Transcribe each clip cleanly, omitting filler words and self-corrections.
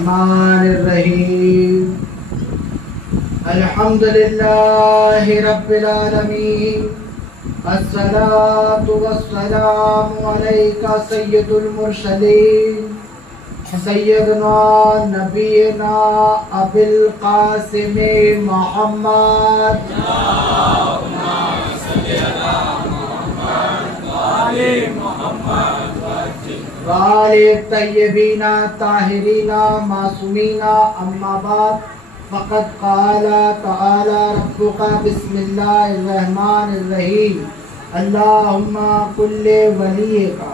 बिस्मिल्लाहिर्रहमानिर्रहीम। अल्हम्दुलिल्लाहि रब्बिल आलमीन। अस्सलातु वस्सलामु अलैका सय्यदुल मुरसलीन सय्यदना नबीना अबिल कासिम मोहम्मद वाले तय्यबीना ताहिरीना मासूमीना अम्मा बाद फ़क़द क़ाला तआला रब्बुका बिस्मिल्लाहिर्रहमानिर्रहीम। अल्लाहुम्मा कुल्ले वलियका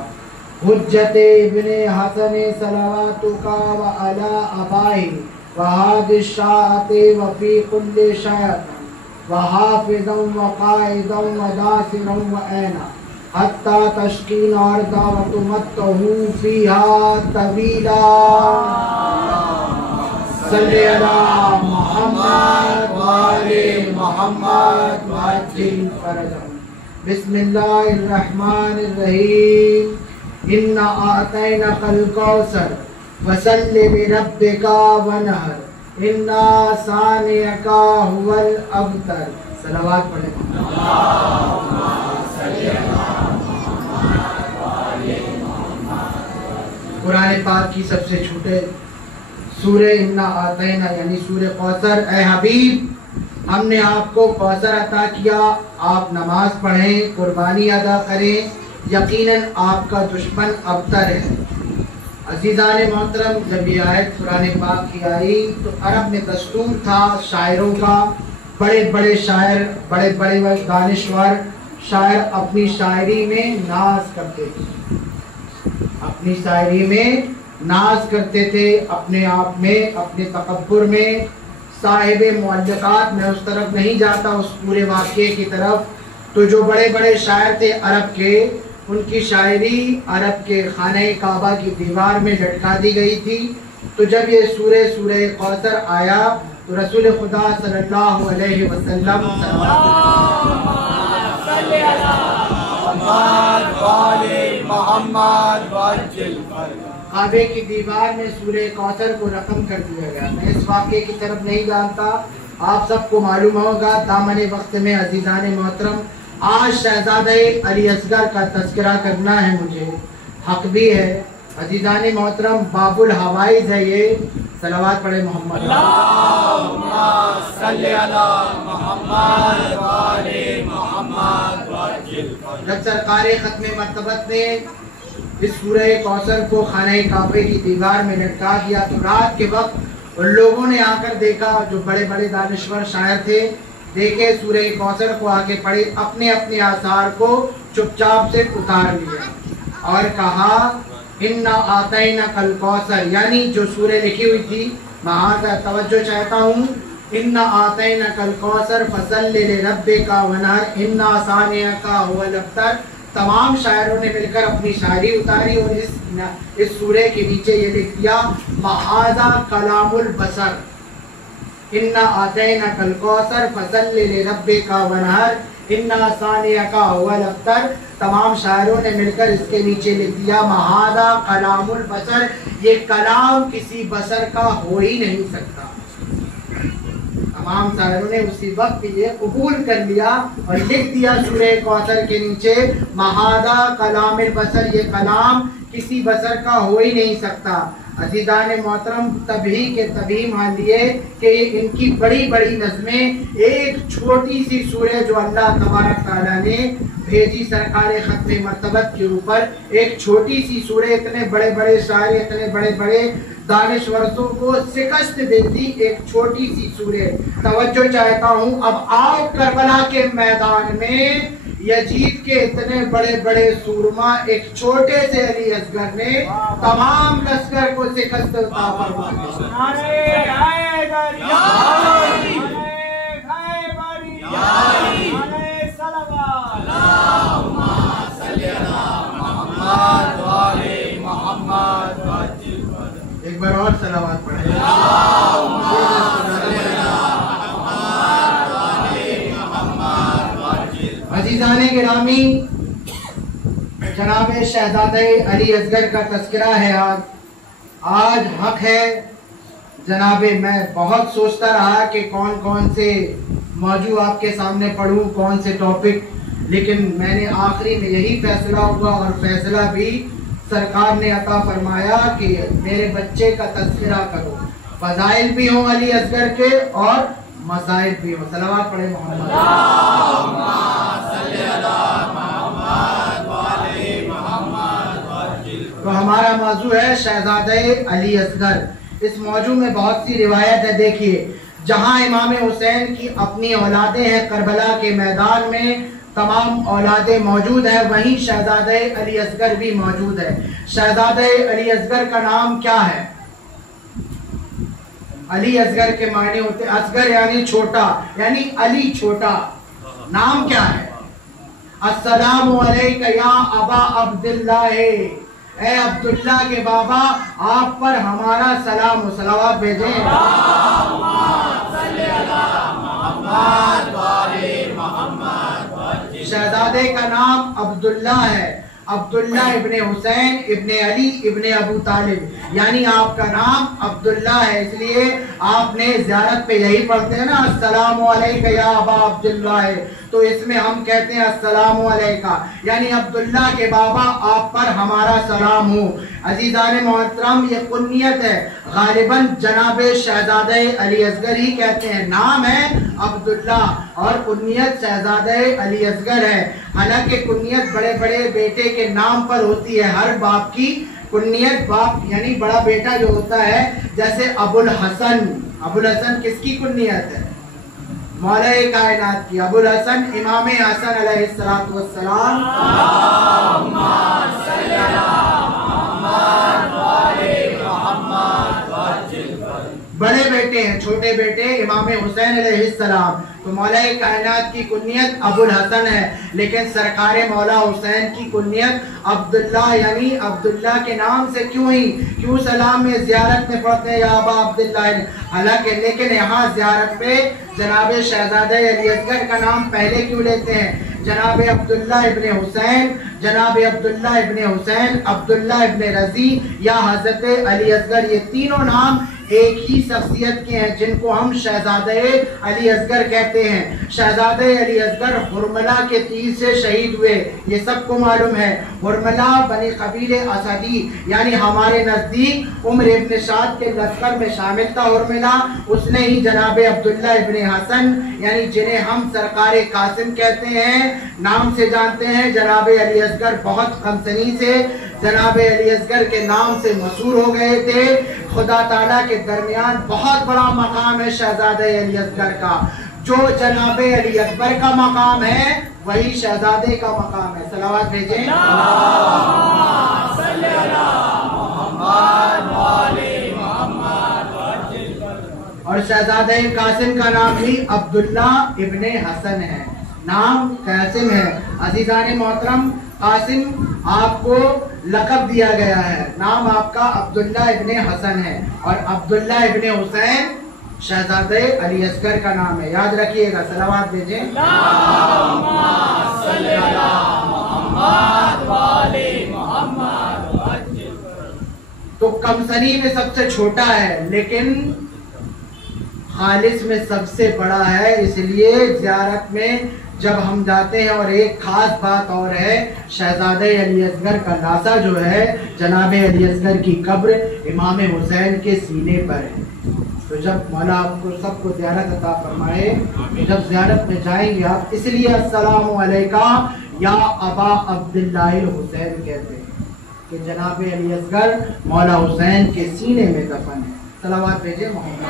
हुज्जत इब्ने हसन सलवातुका व अला अबाई व हादिश शाअते व फी कुल्ले शाअतन व हाफ़िज़न व क़ाइदन व दासिरन व ऐना हत्ता तश्कीन और दावत मत्तहू फ़ीहा तवीला। सल्ले अला मुहम्मद व आले मुहम्मद व अज्जिल फ़रजहम। बिस्मिल्लाहिर्रहमानिर्रहीम। इन्ना आतैनकल कौसर फसल्लि लिरब्बिका वनहर इन्ना सानियका हुवल अब्तर। सलावत पढ़ें। कुरान पाक की सबसे छोटे सूरे इन्ना आतैना यानी सूरे कौसर। ए हबीब, हमने आपको कौसर अता किया, आप नमाज पढ़ें, कुर्बानी अदा करें, यकीनन आपका दुश्मन अबतर है। अजीज़ान मोहतरम, जब ये आयत कुरान पाक की आई तो अरब में दस्तूर था शायरों का, बड़े बड़े शायर, बड़े बड़े दानिश्वर शायर अपनी शायरी में नाज करते थे, अपनी शायरी में नाज करते थे, अपने आप में, अपने तकब्बुर में। साहिबे मुअल्लक़ात में उस तरफ नहीं जाता, उस पूरे वाक़े की तरफ। तो जो बड़े बड़े शायर थे अरब के, उनकी शायरी अरब के खाने काबा की दीवार में लटका दी गई थी। तो जब ये सूरे कौसर आया तो रसूल खुदा सल्लल्लाहु अलैहि वसल्लम काबे की दीवार में सूरे कौसर को रकम कर दिया गया। मैं इस वाक़े की तरफ नहीं जानता, आप सबको मालूम होगा। दामन वक्त में अजीज़ान मोहतरम, आज शहज़ादे अली असगर का तज़किरा करना है, मुझे हक भी है। अजीज़ान मोहतरम, बाबुल हवाइज़ है ये। सलावत पढ़े मोहम्मद। जब सरकार ख़त्म मर्तबत ने इस सूरह कौसर को खाने काबे की दीवार में लटका दिया तो रात के वक्त उन लोगों ने आकर देखा, जो बड़े बड़े दानिश्वर शायर थे, देखे सूरह कौसर को आगे पढ़े, अपने अपने आसार को चुपचाप से उतार लिया और कहा इन्ना आतैना कल कौसर, यानी जो सूरह लिखी हुई थी, मैं तवज्जो चाहता हूँ। इन्ना आतैना कल कौसर फसल्लि लिरब्बिका वनहर इन्ना सानियका हुवल अब्तर। तमाम शायरों ने मिलकर अपनी शायरी उतारी और इस सूरे के नीचे ये लिख दिया महाज़ा कलामुल बसर। इन्ना आतैना कल कौसर फसल्लि लिरब्बिका वनहर इन्ना सानियका हुवल अब्तर। तमाम शायरों ने मिलकर इसके नीचे लिख दिया महाज़ा कलामुल बसर। ये कलाम किसी बसर का हो ही नहीं सकता। तमाम शायरों ने उसी वक्त ये कबूल कर लिया और लिख दिया सूरह कौसर के नीचे महाज़ा कलामुल बसर, ये कलाम किसी बसर का हो ही नहीं सकता। अज़ीज़ान मोहतरम, तभी के तभी मान लिए कि इनकी बड़ी बड़ी नज़में एक छोटी सी सूरह जो अल्लाह तबारक तआला ने भेजी सरकार ख़त्म मर्तबत के ऊपर, एक छोटी सी सूरह इतने बड़े बड़े शायर, इतने बड़े बड़े दानिश्वरों को शिकस्त देती, एक छोटी सी सूरह। तवज्जो चाहता हूँ, अब आओ करबला के मैदान में यजीद के इतने बड़े बड़े सूरमा एक छोटे से अली असगर ने तमाम लश्कर को शिकस्त एक बार और सलावत पढ़े। अजीज़ाने गिरामी, जनाब शहज़ादे अली असगर का तज़किरा है। आज हक है जनाबे मैं बहुत सोचता रहा कि कौन कौन से मौजू आपके सामने पढ़ूं, कौन से टॉपिक, लेकिन मैंने आखिरी में यही फैसला हुआ और फैसला भी सरकार ने अता फरमाया कि मेरे बच्चे का तज़किरा करो, फज़ाइल भी हों अली असगर के और मसाइल भी हों। सलावत पढ़े मोहम्मद। तो हमारा मौजू है शहजादे अली असगर। इस मौजू में बहुत सी रिवायत है। देखिए, जहां इमाम हुसैन की अपनी औलादें हैं, करबला के मैदान में तमाम औलादें मौजूद है, वहीं शहजादे अली असगर भी मौजूद है। शहजादे अली असगर का नाम क्या है? अली असगर के मायने होते असगर यानी छोटा, यानी अली छोटा। नाम क्या है? अस्सलामु अलैका या अबा अब्दुल्लाह, ए अब्दुल्ला के बाबा आप पर हमारा सलाम हो। सलावत भेजें। शहजादे का नाम अब्दुल्ला है, अब्दुल्ला इब्ने हुसैन इब्ने अली इब्ने अबू तालिब, यानी आपका नाम अब्दुल्ला है। इसलिए आपने ज़ियारत पे यही पढ़ते हैं ना, अस्सलामु अलैका या अबा अब्दुल्ला, तो इसमें हम कहते हैं अस्सलामु अलैका, यानी अब्दुल्ला के बाबा आप पर हमारा सलाम हो। अजीज़ान मोहतरम, ये कुन्नियत है, गालिबन जनाबे शहजादे अली असगर ही कहते हैं। नाम है अब्दुल्ला और कुन्नियत शहजादे अली असगर है। हालांकि कुन्नियत बड़े बड़े बेटे के नाम पर होती है। हर बाप की कुन्नियत, बाप यानी बड़ा बेटा जो होता है, जैसे अबुल हसन। अबुल हसन किसकी कुन्नियत है? मौला-ए कायनात की। अबुल हसन इमाम हसन अलैहिस्सलातु वस्सलाम। बड़े बेटे हैं, छोटे बेटे इमाम हुसैन अलैहिस्सलाम। तो मौला-ए कायनात की कुन्नियत अबुल हसन है, लेकिन सरकार मौला हुसैन की कुन्नियत अब्दुल्ला, यानी अब्दुल्ला के नाम से क्यों सलाम में ज़ियारत में पढ़ते हैं या अबा अब्दुल्ला। हालांकि लेकिन यहाँ ज़ियारत पे जनाबे शहजादे अली असगर का नाम पहले क्यों लेते हैं? जनाबे अब्दुल्ला इब्ने हुसैन, जनाबे अब्दुल्ला इब्ने हुसैन, अब्दुल्ला इब्ने रजी या हजरत अली असगर, ये तीनों नाम एक ही शख्सियत के हैं, जिनको हम शहजादे अली असगर कहते हैं। शहजादे अली असगर हुरमला के तीर से शहीद हुए, ये सबको मालूम है। हुरमला बनी कबीले असदी, यानी हमारे नजदीक उम्र इब्न साद के लश्कर में शामिल था हुरमला। उसने ही जनाबे अब्दुल्ला इब्ने हसन, यानी जिन्हें हम सरकार कासिम कहते हैं, नाम से जानते हैं। जनाबे अली असगर बहुत कमसनी से जनाबे अली असगर के नाम से मशहूर हो गए थे। खुदा ताला के दरमियान बहुत बड़ा मकाम है शहजादे अली असगर का। जो जनाबे अली अकबर का मकाम है, वही शहजादे का मकाम है। सलावत भेजें। और शहजादे कासिम का नाम भी अब्दुल्ला इब्ने हसन है, नाम कासिम है। अजीज़ान मोहतरम, कासिम आपको लक़ब दिया गया है, नाम आपका अब्दुल्ला इब्ने हसन है, और अब्दुल्ला इब्ने हुसैन शहजादे अली असगर का नाम है। याद रखिएगा। सलावत भेजें। तो कमसनी में सबसे छोटा है, लेकिन खालिस में सबसे बड़ा है। इसलिए ज़ियारत में जब हम जाते हैं, और एक खास बात और है, शहजादे अली असगर का लाशा जो है, जनाबे अली असगर की कब्र इमाम हुसैन के सीने पर है। तो जब मौला आपको सबको ज़ियारत अता फरमाए, तो जब ज़ियारत में जाएंगे आप, इसलिए अस्सलामु अलैका या अबा अब्दुल्लाह हुसैन कहते हैं कि जनाबे अली असगर मौला हुसैन के सीने में दफन है। सलावत भेजे मोहम्मद।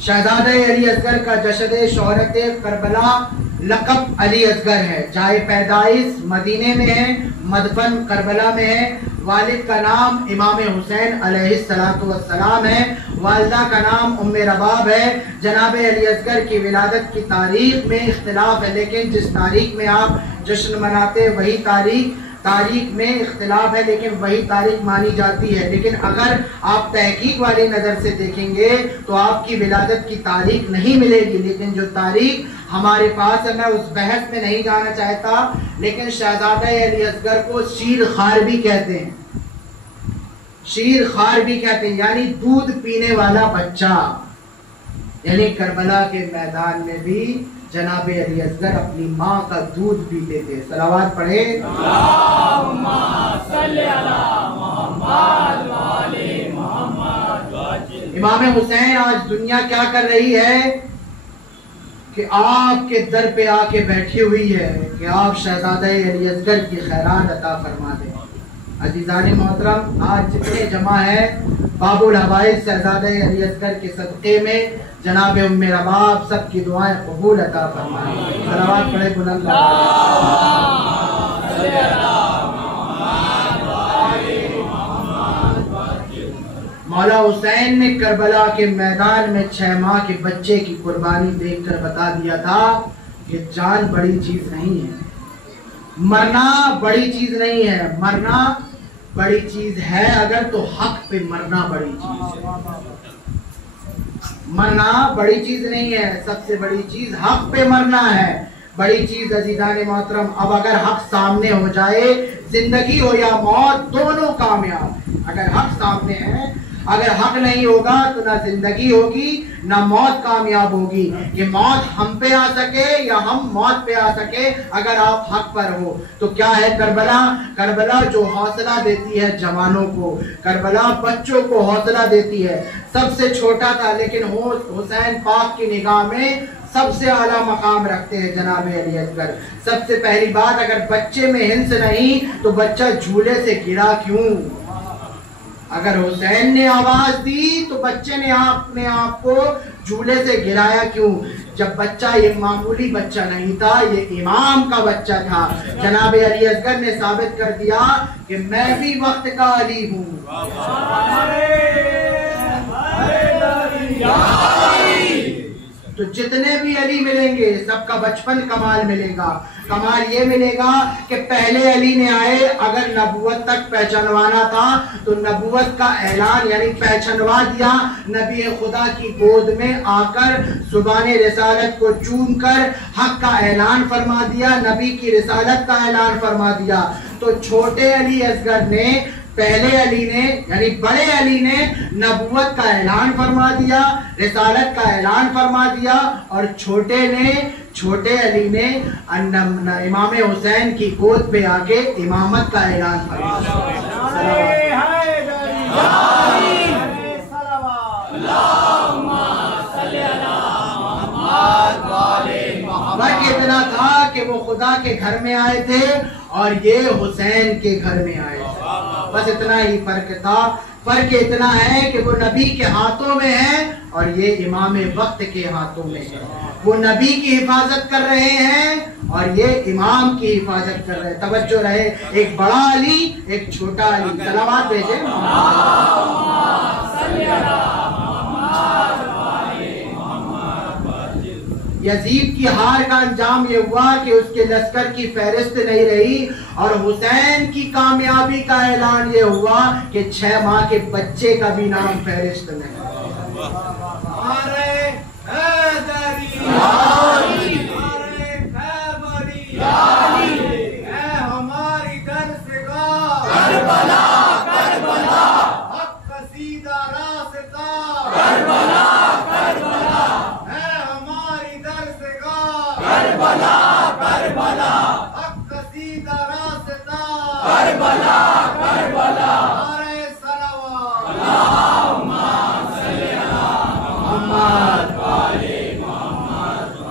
शहजादे अली असगर का जशदे शोहरत करबला लक़ब अली असगर है। जाए पैदाइश मदीने में है, मदफन करबला में है। वालिद का नाम इमाम हुसैन अलैहिस्सलातु वस्सलाम है। वालिदा का नाम उम्मे रबाब है। जनाबे अली असगर की विलादत की तारीख में इख्तिलाफ है, लेकिन जिस तारीख में आप जश्न मनाते वही तारीख तारीख में इख्तिलाफ है, लेकिन वही तारीख मानी जाती है। लेकिन अगर आप तहकीक वाली नज़र से देखेंगे तो आपकी विलादत की तारीख नहीं मिलेगी। लेकिन जो तारीख हमारे पास है, मैं उस बहस में नहीं जाना चाहता, लेकिन शहजादा अली असगर को शीर खार भी कहते हैं, शीर खार भी कहते हैं, यानी दूध पीने वाला बच्चा। यानी करबला के मैदान में भी जनाब अली असगर अपनी माँ का दूध पीते थे। सलावत पढ़े। इमाम हुसैन आज दुनिया क्या कर रही है कि आपके दर पे आके बैठी हुई है कि आप शहजादा अली असगर की खैरात अता फरमा दें। अजीजान मोहतरम, आज जितने जमा है बाबुल हवाइज शहजादा अली असगर के सदक़े में जनाब उम्मे रबाब सबकी दुआएं कबूल अता फरमाए। सलावत पढ़े बुलंद। मौला हुसैन ने करबला के मैदान में 6 माह के बच्चे की कुर्बानी देखकर बता दिया था कि जान बड़ी चीज नहीं है, मरना बड़ी चीज नहीं है। मरना बड़ी चीज है अगर तो हक पे मरना बड़ी चीज है। मरना बड़ी चीज नहीं है, सबसे बड़ी चीज हक पे मरना है। बड़ी चीज अजीजान मोहतरम, अब अगर हक सामने हो जाए, जिंदगी हो या मौत दोनों कामयाब। अगर हक सामने है, अगर हक नहीं होगा तो ना जिंदगी होगी ना मौत कामयाब होगी। ये मौत हम पे आ सके या हम मौत पे आ सके, अगर आप हक पर हो तो क्या है करबला। करबला जो हौसला देती है जवानों को, करबला बच्चों को हौसला देती है। सबसे छोटा था लेकिन हुसैन पाक की निगाह में सबसे आला मकाम रखते हैं जनाब अली असगर। सबसे पहली बात, अगर बच्चे में हिंस नहीं तो बच्चा झूले से गिरा क्यों। अगर हुसैन ने आवाज दी तो बच्चे ने अपने आप को झूले से गिराया क्यों। जब बच्चा ये मामूली बच्चा नहीं था, ये इमाम का बच्चा था। जनाब अली असगर ने साबित कर दिया कि मैं भी वक्त का अली हूँ। तो जितने भी अली मिलेंगे सबका बचपन कमाल मिलेगा। कमाल ये मिलेगा कि पहले अली ने आए, अगर नबूवत तक पहचानवाना था तो नबूवत का ऐलान यानी पहचानवा दिया। नबी खुदा की गोद में आकर जुबान रिसालत को चूम कर हक का ऐलान फरमा दिया, नबी की रिसालत का ऐलान फरमा दिया। तो छोटे अली असगर ने, पहले अली ने यानी बड़े अली ने नबूवत का ऐलान फरमा दिया, रिसालत का ऐलान फरमा दिया, और छोटे अली ने इमाम हुसैन की गोद पे आके इमामत का ऐलान फरमा दिया। फर्क इतना था कि वो खुदा के घर में आए थे और ये हुसैन के घर में आए थे, बस इतना ही फर्क था। फर्क इतना है कि वो नबी के हाथों में है और ये इमाम वक्त के हाथों में है। वो नबी की हिफाजत कर रहे हैं और ये इमाम की हिफाजत कर रहे हैं। तवज्जो रहे, एक बड़ा अली एक छोटा अली। सलावत भेजे। यजीद की हार का अंजाम ये हुआ कि उसके लश्कर की फहरिस्त नहीं रही, और हुसैन की कामयाबी का ऐलान ये हुआ कि 6 माह के बच्चे का भी नाम फहरिस्त नहीं।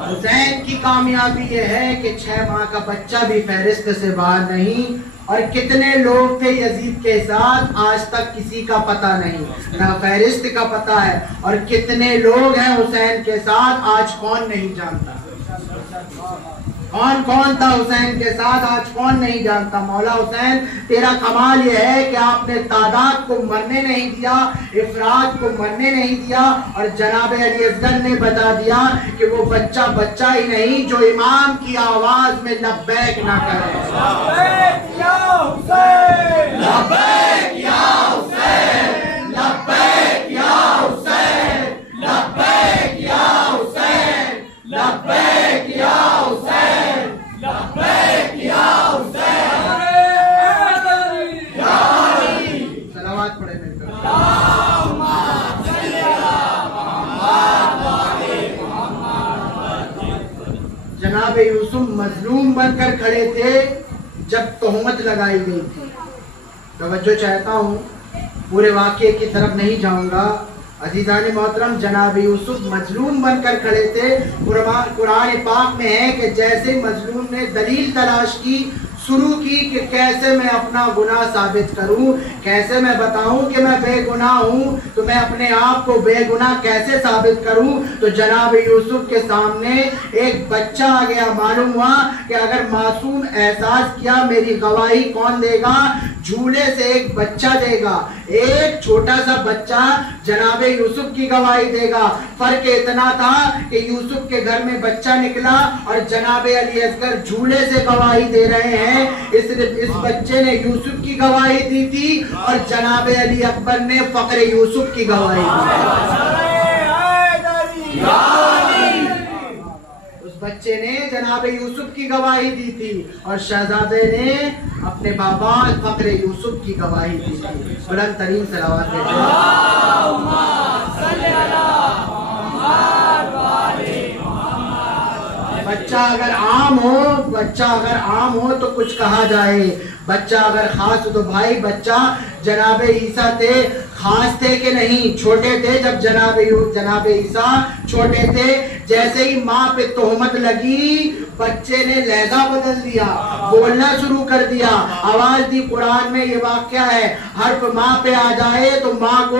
हुसैन की कामयाबी ये है कि 6 माह का बच्चा भी फहरिस्त से बाहर नहीं। और कितने लोग थे यजीद के साथ, आज तक किसी का पता नहीं, ना फहरिस्त का पता है। और कितने लोग हैं हुसैन के साथ, आज कौन नहीं जानता। कौन कौन था हुसैन के साथ, आज कौन नहीं जानता। मौला हुसैन, तेरा कमाल यह है कि आपने तादाद को मरने नहीं दिया, इफराद को मरने नहीं दिया, और जनाब अली असगर ने बता दिया कि वो बच्चा ही नहीं जो इमाम की आवाज में लब्बैक ना करे। बनकर खड़े थे जब तोहमत लगाई गई थी। तवज्जो चाहता हूँ, पूरे वाक़े की तरफ नहीं जाऊंगा। अज़ीज़ान मोहतरम, जनाब यूसुफ मजलूम बनकर खड़े थे। कुरान पाक में है कि जैसे मजलूम ने दलील तलाश की, शुरू की कि कैसे मैं अपना गुनाह साबित करूं, कैसे मैं बताऊं कि मैं बेगुनाह हूं, तो मैं अपने आप को बेगुनाह कैसे साबित करूं। तो जनाब यूसुफ के सामने एक बच्चा आ गया। मालूम हुआ कि अगर मासूम एहसास किया मेरी गवाही कौन देगा, झूले से एक बच्चा देगा, एक छोटा सा बच्चा जनाब यूसुफ की गवाही देगा। फर्क इतना था कि यूसुफ के घर में बच्चा निकला और जनाब अली असगर झूले से गवाही दे रहे हैं। इस बच्चे ने यूसुफ की गवाही दी थी और जनाब अली अकबर ने फक्र यूसुफ की गवाही दी। उस बच्चे ने जनाब यूसुफ की गवाही दी थी और शहजादे ने अपने बाबा फक्र यूसुफ की गवाही दी थी। बुलंद तरीन सलावत बच्चा अगर आम हो तो कुछ कहा जाए, बच्चा अगर खास हो तो भाई बच्चा जनाब ईसा थे, खास थे कि नहीं, छोटे थे। जब जनाब ईसा छोटे थे, जैसे ही माँ पे तोहमत लगी बच्चे ने लहजा बदल दिया, बोलना शुरू कर दिया, आवाज दी। कुरान में ये वाक्या है, हर्फ माँ पे आ जाए तो माँ को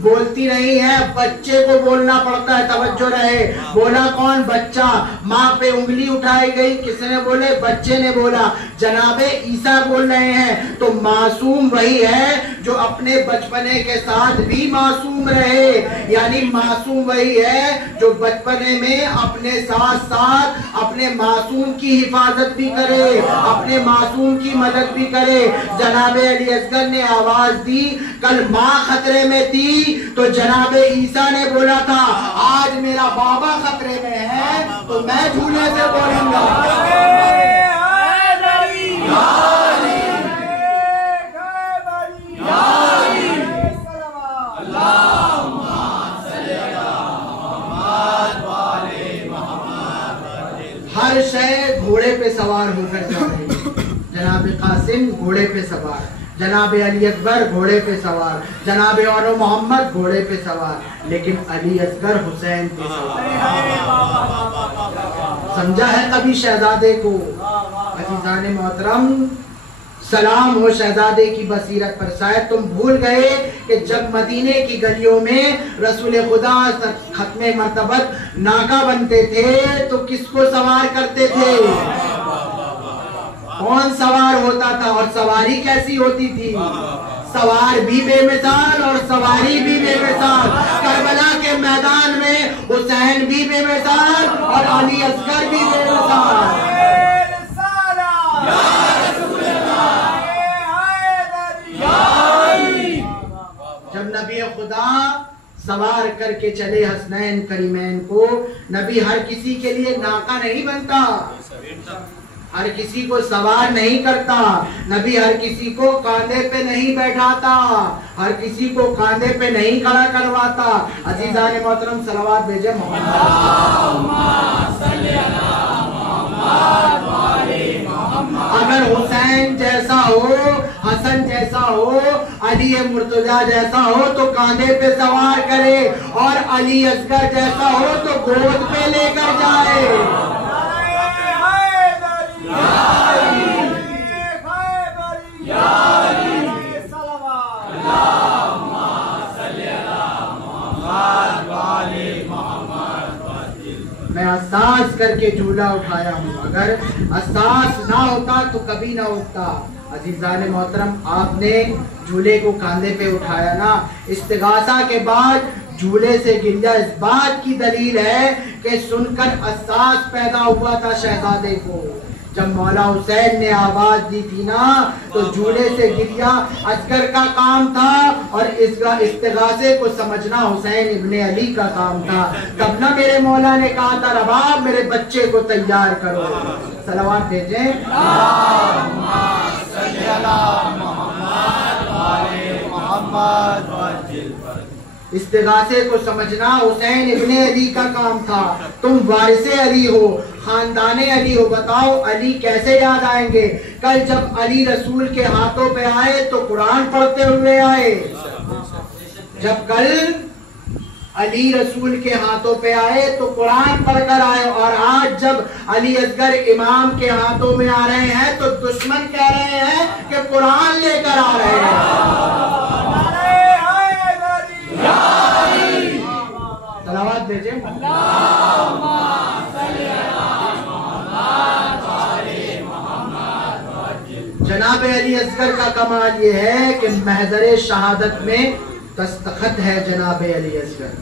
बोलती नहीं है, बच्चे को बोलना पड़ता है। तवज्जो रहे, बोला कौन? बच्चा। माँ पे उंगली उठाई गई, किसने बोले? बच्चे ने बोला। जनाबे ईसा बोल रहे हैं, तो मासूम वही है जो अपने बचपने के साथ भी मासूम रहे, यानी मासूम वही है जो बचपने में अपने साथ साथ अपने मासूम की हिफाजत भी करे, अपने मासूम की मदद भी करे। जनाबे अली असगर ने आवाज दी, कल माँ खतरे में थी तो जनाबे ईसा ने बोला था आज मेरा बाबा खतरे में है तो मैं झूले से बोलूंगा। हर शय घोड़े पे सवार होकर जा रही है। जनाब कासिम घोड़े पे सवार, जनाब अली अकबर घोड़े पे सवार, जनाब और मोहम्मद घोड़े पे सवार, लेकिन अली असगर हुसैन पे सवार। समझा है कभी शहजादे को? अजीजान मोहतरम, सलाम हो शहजादे की बसीरत पर। शायद तुम भूल गए कि जब मदीने की गलियों में रसूल खुदा खत्मे मर्तबत नाका बनते थे तो किसको सवार करते थे? कौन सवार होता था? और सवारी कैसी होती थी? सवार भी बेमिसाल और सवारी भी बेमिसाल। करबला के मैदान में हुसैन भी बेमिसाल और अली असगर भी बेमिसाल। जब नबी खुदा सवार करके चले हसनैन करीमैन को, नबी हर किसी के लिए नाका नहीं बनता, हर किसी को सवार नहीं करता, नबी हर किसी को कांधे पे नहीं बैठाता, हर किसी को कांधे पे नहीं खड़ा करवाता। अजीजान मोहतरम सलावत भेजे अगर हुसैन जैसा हो, हसन जैसा हो, अली मुर्तजा जैसा हो तो कांधे पे सवार करे, और अली असगर जैसा हो तो गोद पे लेकर जाए। मैं अहसास करके झूला उठाया हूँ, अगर एहसास ना होता तो कभी ना उठता। अजीजान मोहतरम, आपने झूले को कांधे पे उठाया ना, इस्तिगासा के बाद झूले से गिर गया, इस बात की दलील है कि सुनकर एहसास पैदा हुआ था शहजादे को। जब मौला हुसैन ने आवाज दी थी ना तो झूले से गिर गया। असगर का काम था और इसका इस्तिगासे को समझना हुसैन इब्ने अली का काम था। तब ना मेरे मौला ने कहा था रबाब मेरे बच्चे को तैयार करो। सलावत भेजें। इस्तिगासे को समझना हुसैन इब्ने अली का काम था। तुम वारिसे अली हो, खानदाने अली हो, बताओ अली कैसे याद आएंगे? कल जब अली रसूल के हाथों पे आए तो कुरान पढ़ते हुए आए। जब कल अली रसूल के हाथों पे आए तो कुरान पढ़कर आए, और आज जब अली असगर इमाम के हाथों में आ रहे हैं तो दुश्मन कह रहे हैं कि कुरान लेकर आ रहे हैं। सलावत भेजे। जनाब अली असगर का कमाल ये है कि महज़र शहादत में दस्तखत है जनाब अली असगर।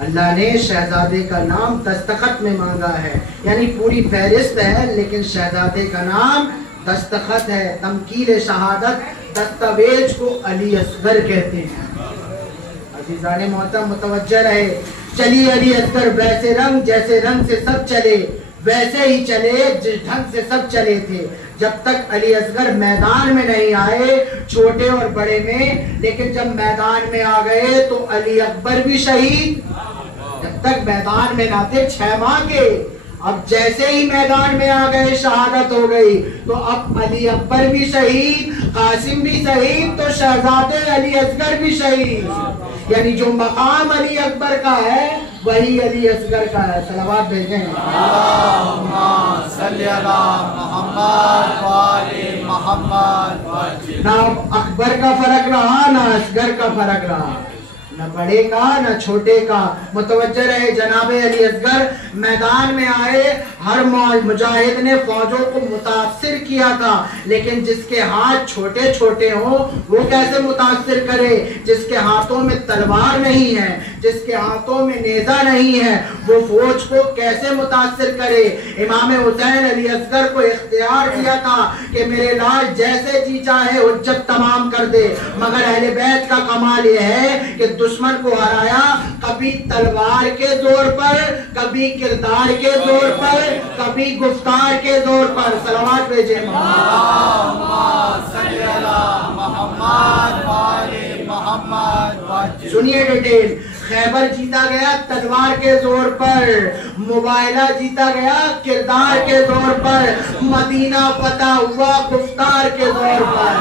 अल्लाह ने शहजादे का नाम दस्तखत में मांगा है, यानी पूरी फहरिस्त है लेकिन शहजादे का नाम दस्तखत है। तमकील शहादत दस्तावेज को अली असगर कहते हैं। अज़ीज़ाने मोहतरम मुतवज्जह रहे। चलिए अली असगर वैसे रंग जैसे रंग से सब चले, वैसे ही चले जिस ढंग से सब चले थे। जब तक अली असगर मैदान में नहीं आए, छोटे और बड़े में, लेकिन जब मैदान में आ गए तो अली अकबर भी शहीद। जब तक मैदान में ना थे 6 माह के, अब जैसे ही मैदान में आ गए शहादत हो गई, तो अब अली अकबर भी शहीद, कासिम भी शहीद, तो शहजादे अली असगर भी शहीद। यानी जो मकाम अली अकबर का है वही अली असगर का है। सलावत भेजें। ना अकबर का फर्क रहा ना असगर का फर्क रहा, न बड़े का न छोटे का। मुतवज्जह रहे। जनाब अली असगर मैदान में आए, हर मुजाहिद ने फौजों को मुतासिर किया था, लेकिन जिसके हाथ छोटे छोटे हो वो कैसे मुतासिर करे? जिसके हाथों में तलवार नहीं है, जिसके हाथों में नेजा नहीं है, वो फौज को कैसे मुतासिर करे? इमाम हुसैन अली असगर को इख्तियार दिया था कि मेरे लाल जैसे जी चाहे हुज्जत तमाम कर दे, मगर अहले बैत का कमाल यह है कि दुश्मन को हराया कभी तलवार के जोर पर, कभी किरदार के जोर पर, कभी गुफ्तार के जोर पर। सलावत भेजे। सुनिए डिटेल। खैबर जीता गया तलवार के जोर पर, मुबाइला जीता गया किरदार के जोर पर, मदीना फतह हुआ गुफ्तार के जोर पर।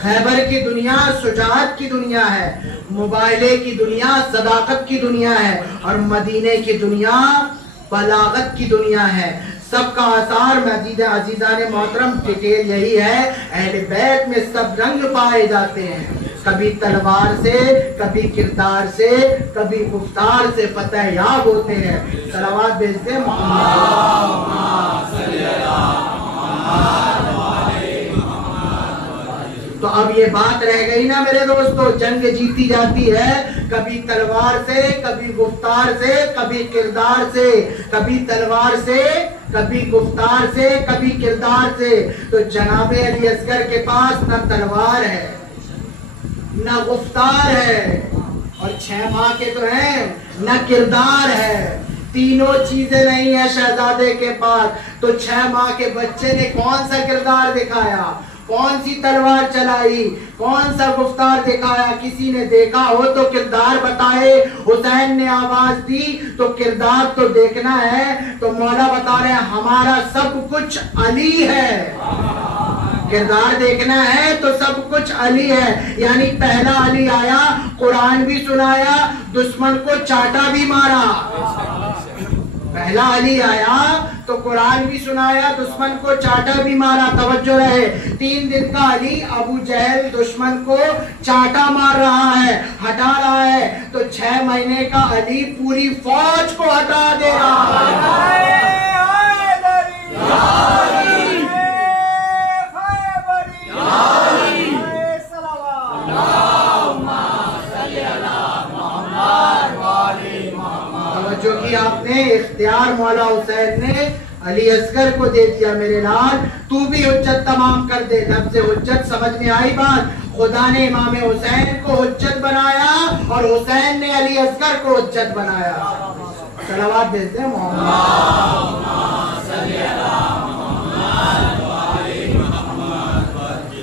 खैबर की दुनिया शुजाअत की दुनिया है, मुबाइले की दुनिया सदाकत की दुनिया है, और मदीने की दुनिया बलागत की दुनिया है। सबका आसार मजीद अजीज़ाने मोहतरम डिटेल यही है, अहले बैत में सब रंग पाए जाते हैं, कभी तलवार से, कभी किरदार से, कभी गुफ्तार से फतह याब होते हैं। सलावत भेजते हैं। तो अब ये बात रह गई ना मेरे दोस्तों, जंग जीती जाती है कभी तलवार से, कभी गुफ्तार से, कभी किरदार से, कभी तलवार से, कभी गुफ्तार से, कभी किरदार से। तो जनाबे अली असगर के पास न तलवार है न गुफ्तार है, और 6 माह के तो हैं, न किरदार है, तीनों चीजें नहीं है शहजादे के पास। तो 6 माह के बच्चे ने कौन सा किरदार दिखाया, कौन सी तलवार चलाई, कौन सा गुफ्तार दिखाया? किसी ने देखा हो तो किरदार बताए। हुसैन ने आवाज दी तो किरदार तो देखना है। तो मौला बता रहे हैं हमारा सब कुछ अली है, किरदार देखना है तो सब कुछ अली है। यानी पहला अली आया, कुरान भी सुनाया, दुश्मन को चाटा भी मारा। पहला अली आया तो कुरान भी सुनाया, दुश्मन को चाटा भी मारा। तवज्जो रहे। 3 दिन का अली अबू जहल दुश्मन को चाटा मार रहा है, हटा रहा है, तो 6 महीने का अली पूरी फौज को हटा दे रहा है। जो कि आपने इख्तियार मौला हुसैन ने अली असगर को दे दिया। मेरे लाल तू भी हुज्जत तमाम कर दे। लफ्ज़ हुज्जत समझ में आई बात? खुदा ने इमाम हुसैन को हुज्जत बनाया और हुसैन ने अली असगर को हुज्जत बनाया। सलावत भेजते हैं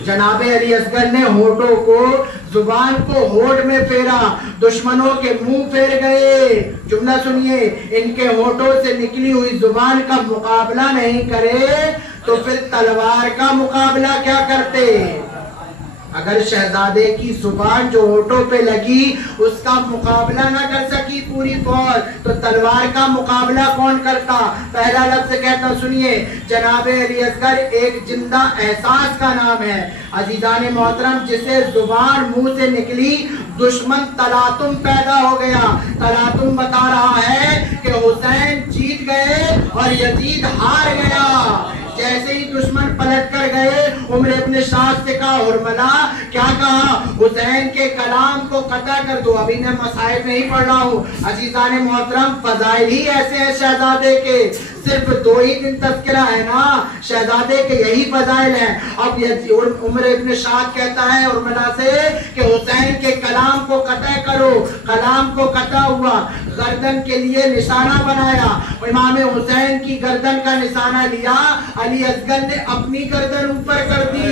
जनाबे अली असगर ने होठों को, जुबान को होठ में फेरा, दुश्मनों के मुंह फेर गए। जुमला सुनिए, इनके होठों से निकली हुई जुबान का मुकाबला नहीं करे तो फिर तलवार का मुकाबला क्या करते। अगर शहजादे की जुबान जो होठों पे लगी उसका मुकाबला ना कर सकी पूरी फौज, तो तलवार का मुकाबला कौन करता। पहला लफ्ज कहता, सुनिए, जनाबे अली असगर एक जिंदा एहसास का नाम है। अजीजान मोहतरम, जिसे जुबान मुंह से निकली दुश्मन तलातुम पैदा हो गया। तलातुम बता रहा है कि हुसैन जीत गए और यजीद हार गया। जैसे ही दुश्मन पलट कर गए, उमर इब्न साद से कहा, हुरमला क्या कहा, हुसैन के कलाम को कता कर दो। अभी मैं मसाइब नहीं पढ़ रहा हूँ अजीजान मोहतरम, फजाइल ही ऐसे हैं शहजादे के, सिर्फ 2 ही दिन तज़किरा है ना, शहजादे के यही फजाइल हैं। अब उमर इब्न साद कहता है उर्मिला से कि हुसैन के कलाम को कता करो। कलाम को कता हुआ, गर्दन के लिए निशाना बनाया, इमाम हुसैन की गर्दन का निशाना लिया, अली असगर ने अपनी गर्दन ऊपर कर दी,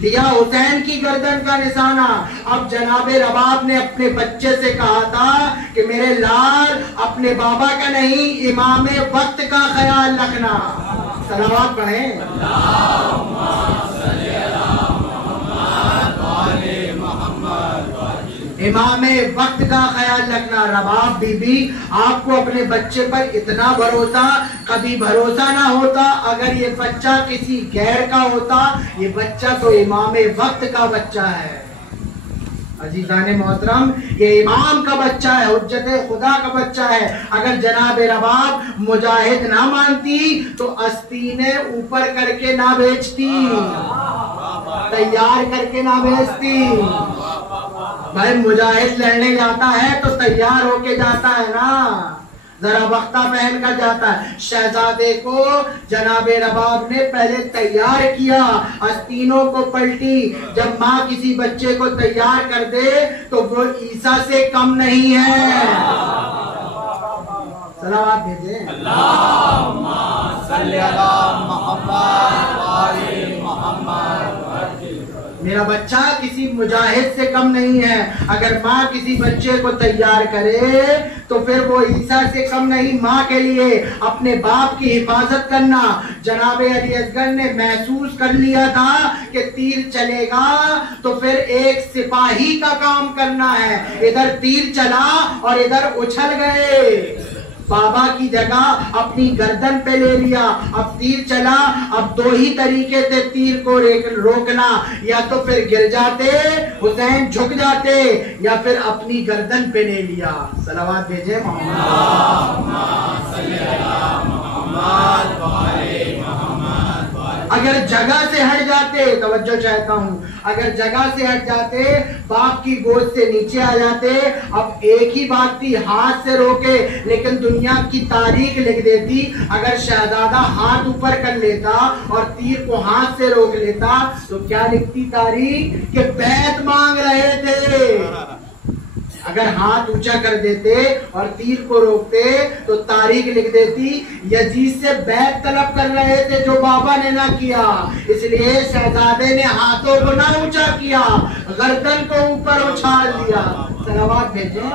लिया हुसैन की गर्दन का निशाना। अब जनाबे रबाब ने अपने बच्चे से कहा था कि मेरे लाल, अपने बाबा का नहीं, इमाम वक्त का ख्याल रखना। सलावत पढ़ें। इमाम वक्त का ख्याल रखना। रबाब बीबी, आपको अपने बच्चे पर इतना भरोसा कभी भरोसा ना होता अगर ये बच्चा किसी गैर का होता। ये बच्चा तो इमाम वक्त का बच्चा है। अजीजाने मोहतरम, ये इमाम का बच्चा है, हुज्जत खुदा का बच्चा है। अगर जनाब रबाब मुजाहिद ना मानती तो अस्तीने ऊपर करके ना बेचती, तैयार करके ना बेचती। भाई मुजाहिद लड़ने जाता है तो तैयार होके जाता है ना, जरा बख्ता पहन कर जाता है। शहजादे को जनाबे रबाब ने पहले तैयार किया, अस्तीनों को पलटी। जब माँ किसी बच्चे को तैयार कर दे तो वो ईसा से कम नहीं है। सलावत भेजें। अल्लाहुम्मा सल्ली अला मुहम्मद व आले मुहम्मद। मेरा बच्चा किसी मुजाहिद से कम नहीं है। अगर माँ किसी बच्चे को तैयार करे तो फिर वो ईसा से कम नहीं। माँ के लिए अपने बाप की हिफाजत करना। जनाबे अली असगर ने महसूस कर लिया था कि तीर चलेगा तो फिर एक सिपाही का काम करना है। इधर तीर चला और इधर उछल गए। बाबा की जगह अपनी गर्दन पे ले लिया। अब तीर चला, अब 2 ही तरीके से तीर को रोकना, या तो फिर गिर जाते, हुसैन झुक जाते, या फिर अपनी गर्दन पे ले लिया। सलावत भेजे अगर जगह से हट जाते, तवज्जो चाहता हूँ, अगर जगह से हट जाते, बाप की गोद से नीचे आ जाते। अब एक ही बात थी, हाथ से रोके, लेकिन दुनिया की तारीख लिख देती। अगर शहजादा हाथ ऊपर कर लेता और तीर को हाथ से रोक लेता तो क्या लिखती तारीख कि बैत मांग रहे थे। अगर हाथ ऊंचा कर देते और तीर को रोकते तो तारीख लिख देती यजीद से बैत तलब कर रहे थे जो बाबा ने ना किया। इसलिए शहजादे ने हाथों को ना ऊंचा किया, गर्दन को ऊपर उछाल दिया। सलावत भेजें।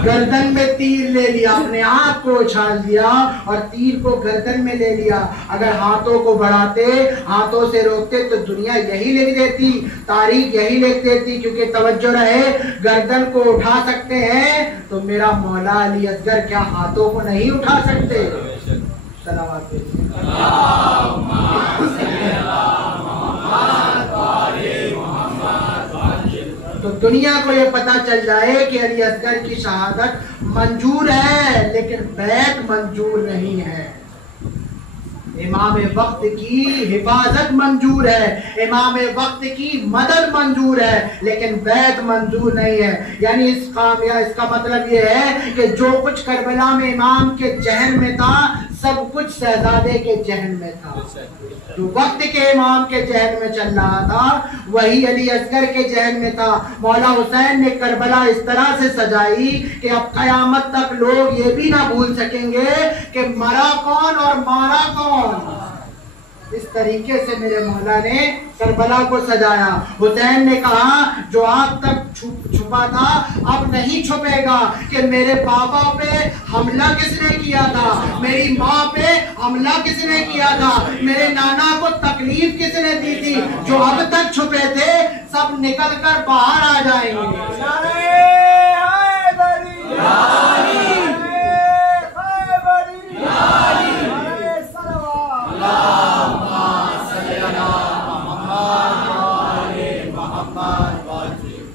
गर्दन में तीर ले लिया, अपने आप को उछाल दिया और तीर को गर्दन में ले लिया। अगर हाथों को बढ़ाते, हाथों से रोकते तो दुनिया यही लिख देती, तारीख यही लिख देती। क्योंकि तवज्जो रहे, गर्दन को उठा सकते हैं तो मेरा मौला अली असगर क्या हाथों को नहीं उठा सकते। सलावत तो दुनिया को ये पता चल जाए कि अली असगर की शहादत मंजूर है लेकिन बैत मंजूर नहीं है। इमाम वक्त की हिफाजत मंजूर है, इमाम वक्त की मदद मंजूर है, लेकिन बैत मंजूर नहीं है। यानी इसका मतलब ये है कि जो कुछ करबला में इमाम के जहन में था सब कुछ शहजादे के जहन में था। जो वक्त के इमाम के जहन में चल रहा था वही अली असगर के जहन में था। मौला हुसैन ने करबला इस तरह से सजाई कि अब कयामत तक लोग ये भी ना भूल सकेंगे कि मरा कौन और मारा कौन। इस तरीके से मेरे मौला ने करबला को सजाया। हुसैन ने कहा जो आग तक छुपा था अब नहीं छुपेगा कि मेरे पापा पे हमला किसने किया था, मेरी माँ पे हमला किसने किया था, मेरे नाना को तकलीफ किसने दी थी। जो अब तक छुपे थे सब निकल कर बाहर आ जाएंगे।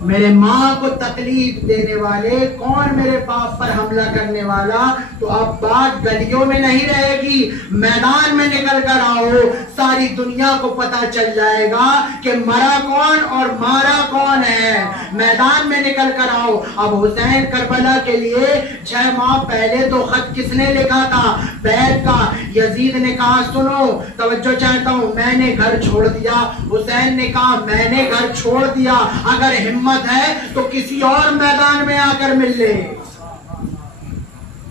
मेरे माँ को तकलीफ देने वाले कौन, मेरे बाप पर हमला करने वाला। तो अब बात गलियों में नहीं रहेगी, मैदान में निकल कर आओ, सारी दुनिया को पता चल जाएगा कि मरा कौन और मारा कौन है। मैदान में निकल कर आओ। अब हुसैन करबला के लिए 6 माह पहले तो खत किसने लिखा था, बैत का। यजीद ने कहा सुनो तवज्जो चाहता हूँ, मैंने घर छोड़ दिया। हुसैन ने कहा मैंने घर छोड़ दिया, अगर हिम्मत है तो किसी और मैदान में आकर मिल ले।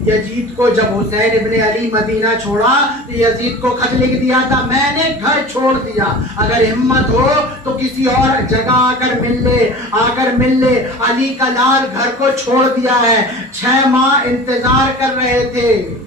यजीद को जब हुसैन इब्ने अली मदीना छोड़ा तो यजीद को खत लिख दिया था मैंने घर छोड़ दिया, अगर हिम्मत हो तो किसी और जगह आकर मिल ले। अली का लाल घर को छोड़ दिया है। 6 माह इंतजार कर रहे थे।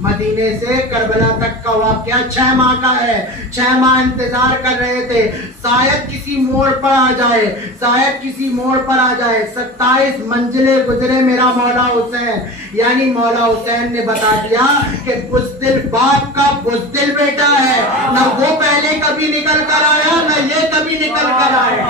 मदीने से करबला तक का वाकया 6 माह का है। 6 माह इंतजार कर रहे थे, शायद किसी मोड़ पर आ जाए, शायद किसी मोड़ पर आ जाए। 27 मंजिलें गुजरे मेरा मौला हुसैन, यानी मौला हुसैन ने बता दिया कि बुज़दिल बाप का बुज़दिल बेटा है। न वो पहले कभी निकल कर आया, न ये कभी निकल कर आया।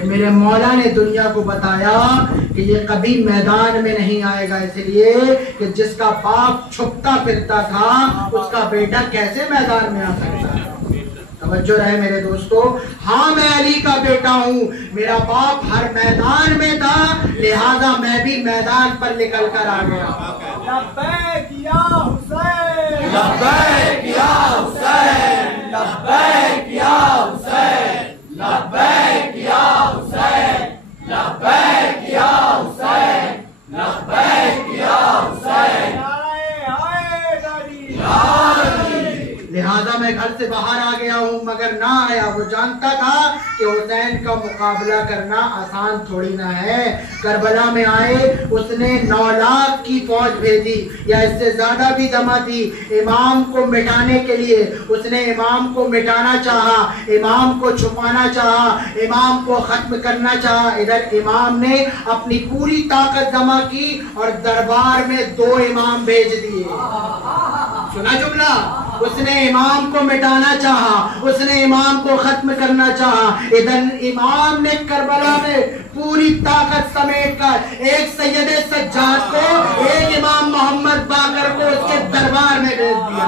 मेरे मौला ने दुनिया को बताया कि ये कभी मैदान में नहीं आएगा, इसलिए कि जिसका बाप छुपता फिरता था उसका बेटा कैसे मैदान में आ सकता है। तवज्जो रहे मेरे दोस्तों। हाँ मैं अली का बेटा हूँ, मेरा बाप हर मैदान में था, लिहाजा मैं भी मैदान पर निकल कर आ गया। लब्बैक या हुसैन, लब्बैक या हुसैन, लब्बैक या हुसैन, लब्बैक या हुसैन, लब्बैक या हुसैन, लब्बैक या हुसैन। लिहाजा मैं घर से बाहर आ गया हूँ मगर ना आया। वो जानता था कि हुसैन का मुकाबला करना आसान थोड़ी ना है। करबला में आए, उसने 9 लाख की फौज भेजी या इससे ज्यादा भी जमा थी इमाम को मिटाने के लिए। उसने इमाम को मिटाना चाहा, इमाम को छुपाना चाहा, इमाम को खत्म करना चाहा। इधर इमाम ने अपनी पूरी ताकत जमा की और दरबार में 2 इमाम भेज दिए। सुना जुमला, उसने इमाम को मिटाना चाहा, उसने इमाम को खत्म करना चाहा। इधर इमाम ने करबला में पूरी ताकत समेट कर एक सैयदे सज्जाद को, एक इमाम मोहम्मद बाकर को उसके दरबार में भेज दिया।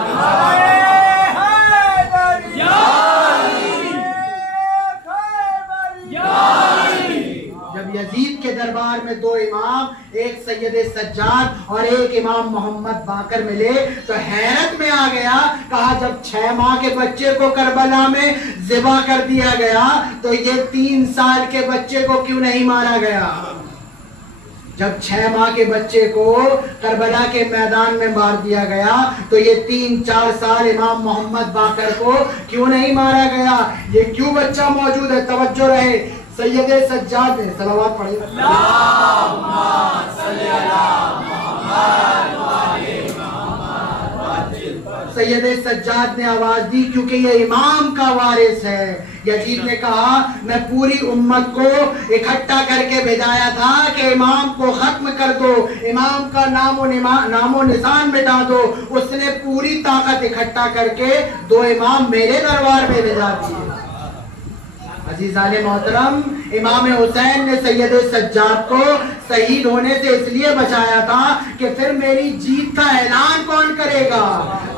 जब यजीद के दरबार में 2 इमाम, एक सैयदे सज्जाद और एक इमाम मोहम्मद बाकर मिले तो हैरत में आ गया। कहा जब 6 माह के बच्चे को करबला में ज़िबा कर दिया गया तो ये 3 साल के बच्चे को क्यों नहीं मारा गया। जब 6 माह के बच्चे को करबला के मैदान में मार दिया गया तो ये 3-4 साल इमाम मोहम्मद बाकर को क्यों नहीं मारा गया। ये क्यों बच्चा मौजूद है। तवज्जो रहे, सैयदे सज्जाद ने सलावत पढ़ी। सैयदे सज्जाद ने आवाज दी क्योंकि ये इमाम का वारिस है। यजीद ने कहा मैं पूरी उम्मत को इकट्ठा करके भेजाया था कि इमाम को खत्म कर दो, इमाम का नामो निशान मिटा दो। उसने पूरी ताकत इकट्ठा करके 2 इमाम मेरे दरबार में भेजा दिए। अजीजान मोहतरम, इमाम हुसैन ने सैयद सज्जाद को शहीद होने से इसलिए बचाया था कि फिर मेरी जीत का ऐलान कौन करेगा।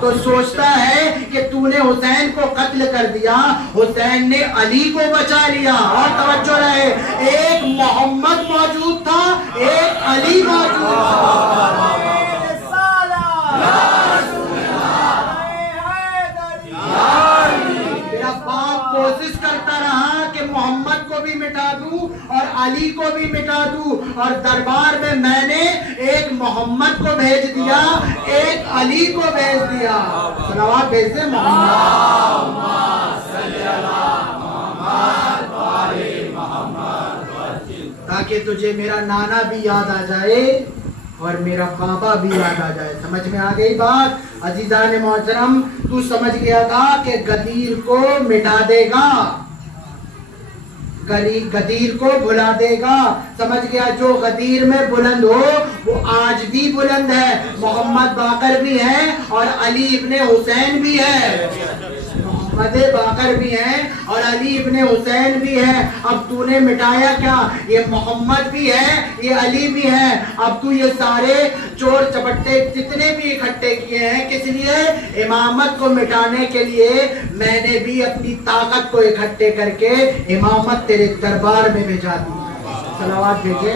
तो सोचता है कि तूने हुसैन को कत्ल कर दिया, हुसैन ने अली को बचा लिया। और तवज्जो रहे, एक मोहम्मद मौजूद था, एक अली मौजूद था। मेरा बाप कोशिश करता रहा कि मोहम्मद को भी मिटा दूं और अली को भी मिटा दूं, और दरबार में मैंने एक मोहम्मद को भेज दिया, एक अली को भेज दिया। सलावत भेज दे ताकि तुझे मेरा नाना भी याद आ जाए और मेरा बाबा भी याद आ जाए। समझ में आ गई बात? अजीजान मोहतरम, तू समझ गया था कि गदीर को मिटा देगा, गदीर को भुला देगा। समझ गया, जो गदीर में बुलंद हो वो आज भी बुलंद है। मोहम्मद बाकर भी है और अली इब्ने हुसैन भी है, मोहम्मद बाकर भी है और अली इब्ने हुसैन भी है। अब तूने मिटाया क्या? ये मोहम्मद भी है, ये अली भी है। अब तू ये सारे चोर चपट्टे जितने भी इकट्ठे किए हैं किस लिए? इमामत को मिटाने के लिए। मैंने भी अपनी ताकत को इकट्ठे करके इमामत तेरे दरबार में भेजा दी। सलावत भेजे।